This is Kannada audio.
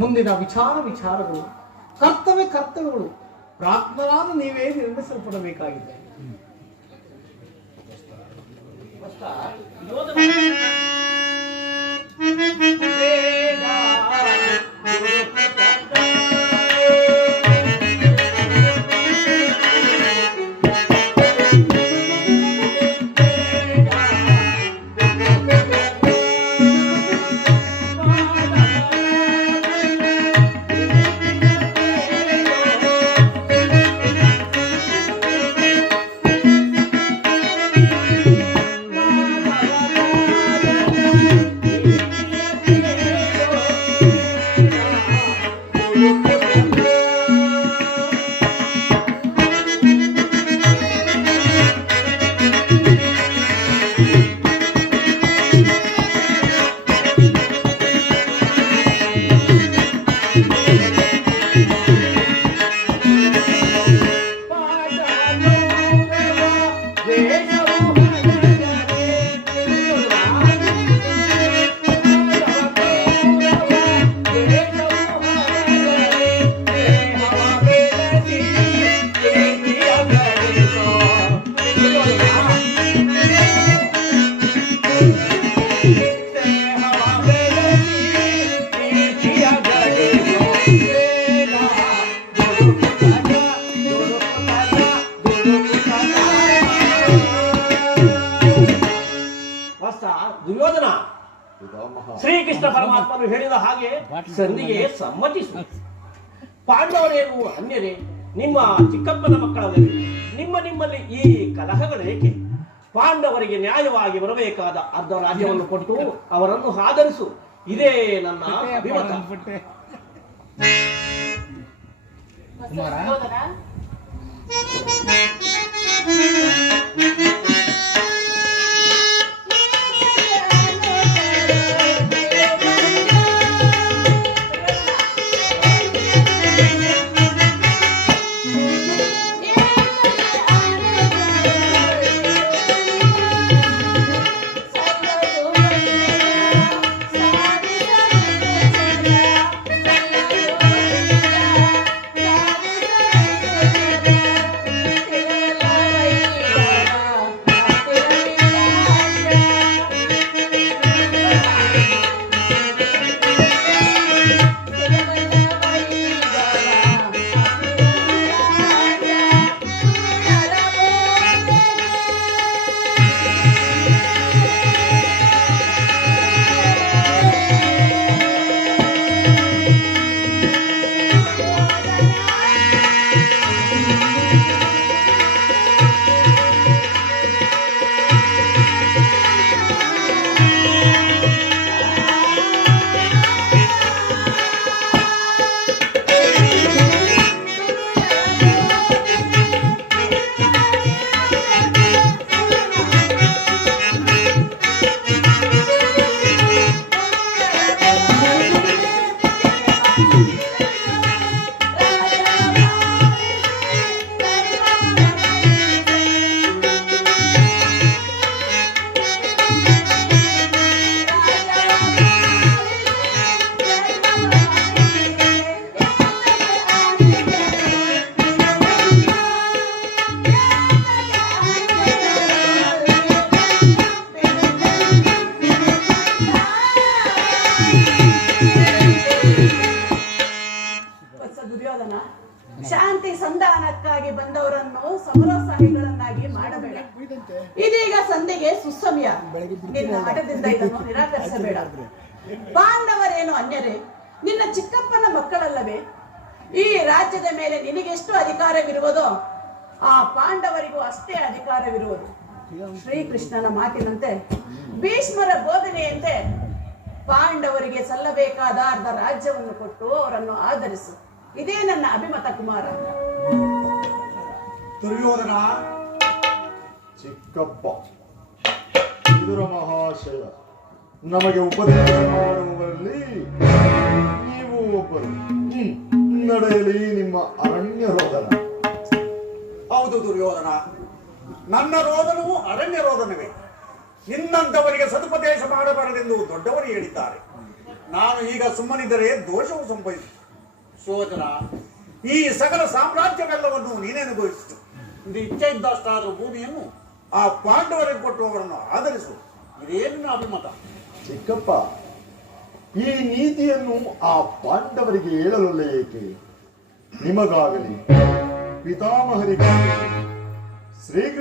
ಮುಂದಿನ ವಿಚಾರಗಳು ಕರ್ತವ್ಯಗಳು ಪ್ರಾಜ್ಞರಾದ ನೀವೇ ನಿರ್ಮಿಸಲ್ಪಡಬೇಕಾಗಿದೆ. ದುರ್ಯೋಧನ, ಶ್ರೀಕೃಷ್ಣ ಪರಮಾತ್ಮನು ಹೇಳಿದ ಹಾಗೆ ಸಂಧಿಗೆ ಸಮ್ಮತಿಸು. ಪಾಂಡವರೇನು ಅನ್ಯರೇ, ನಿಮ್ಮ ಚಿಕ್ಕಪ್ಪನ ಮಕ್ಕಳಲ್ಲಿ ನಿಮ್ಮಲ್ಲಿ ಈ ಕಲಹಗಳೇಕೆ? ಪಾಂಡವರಿಗೆ ನ್ಯಾಯವಾಗಿ ಬರಬೇಕಾದ ಅರ್ಧ ರಾಜ್ಯವನ್ನು ಕೊಟ್ಟು ಅವರನ್ನು ಆಧರಿಸು. ಇದೇ ನನ್ನ ಅಭಿಮತ. ಶಾಂತಿ ಸಂಧಾನಕ್ಕಾಗಿ ಬಂದವರನ್ನು ಸಮರೋತ್ಸಾಹಿಗಳನ್ನಾಗಿ ಮಾಡಬೇಡ. ಇದೀಗ ಸಂಧಿಗೆ ಸುಸಮಯ. ನಿನ್ನ ಆಟದಿಂದ ಇದನ್ನು ನಿರಾಕರಿಸಬೇಡ. ಪಾಂಡವರೇನು ಅನ್ಯರೇ, ನಿನ್ನ ಚಿಕ್ಕಪ್ಪನ ಮಕ್ಕಳಲ್ಲವೇ? ಈ ರಾಜ್ಯದ ಮೇಲೆ ನಿನಗೆಷ್ಟು ಅಧಿಕಾರವಿರುವುದೋ ಆ ಪಾಂಡವರಿಗೂ ಅಷ್ಟೇ ಅಧಿಕಾರವಿರುವುದು. ಶ್ರೀಕೃಷ್ಣನ ಮಾತಿನಂತೆ, ಭೀಷ್ಮರ ಬೋಧನೆಯಂತೆ ಪಾಂಡವರಿಗೆ ಸಲ್ಲಬೇಕಾದ ಅರ್ಧ ರಾಜ್ಯವನ್ನು ಕೊಟ್ಟು ಅವರನ್ನು ಆಧರಿಸು. ಇದೇ ನನ್ನ ಅಭಿಮತ ಕುಮಾರ. ದುರ್ಯೋಧನ, ಚಿಕ್ಕಪ್ಪ ವಿದುರ ಮಹಾಶಯ ನಮಗೆ ಉಪದೇಶ ಮಾಡುವಲ್ಲಿ ನೀವು ಒಬ್ಬರು. ನಡೆಯಲಿ ನಿಮ್ಮ ಅರಣ್ಯ ರೋದನ. ಹೌದು ದುರ್ಯೋಧನ, ನನ್ನ ರೋದನವು ಅರಣ್ಯ ರೋದನವೇ. ನಿನ್ನಂತವರಿಗೆ ಸದುಪದೇಶ ಮಾಡಬಾರದೆಂದು ದೊಡ್ಡವರು ಹೇಳಿದ್ದಾರೆ. ನಾನು ಈಗ ಸುಮ್ಮನಿದ್ದರೆ ದೋಷವು ಸಂಭವಿಸಿತು. ಸೋದರ, ಈ ಸಕಲ ಸಾಮ್ರಾಜ್ಯವೆಲ್ಲವನ್ನು ನೀನೇ ಅನುಭವಿಸಿತು. ಇದು ಇಚ್ಛೆ ಇದ್ದಷ್ಟಾದರೂ ಭೂಮಿಯನ್ನು ಆ ಪಾಂಡವರಿಗೆ ಕೊಟ್ಟು ಅವರನ್ನು ಆಧರಿಸು. ಇದೇನಿನ ಅಭಿಮತ? ಚಿಕ್ಕಪ್ಪ, ಈ ನೀತಿಯನ್ನು ಆ ಪಾಂಡವರಿಗೆ ಹೇಳಲೊಲ್ಲ ಏಕೆ? ನಿಮಗಾಗಲಿ ಪಿತಾಮಹರಿಗಾಗಲಿ ಶ್ರೀಕೃಷ್ಣ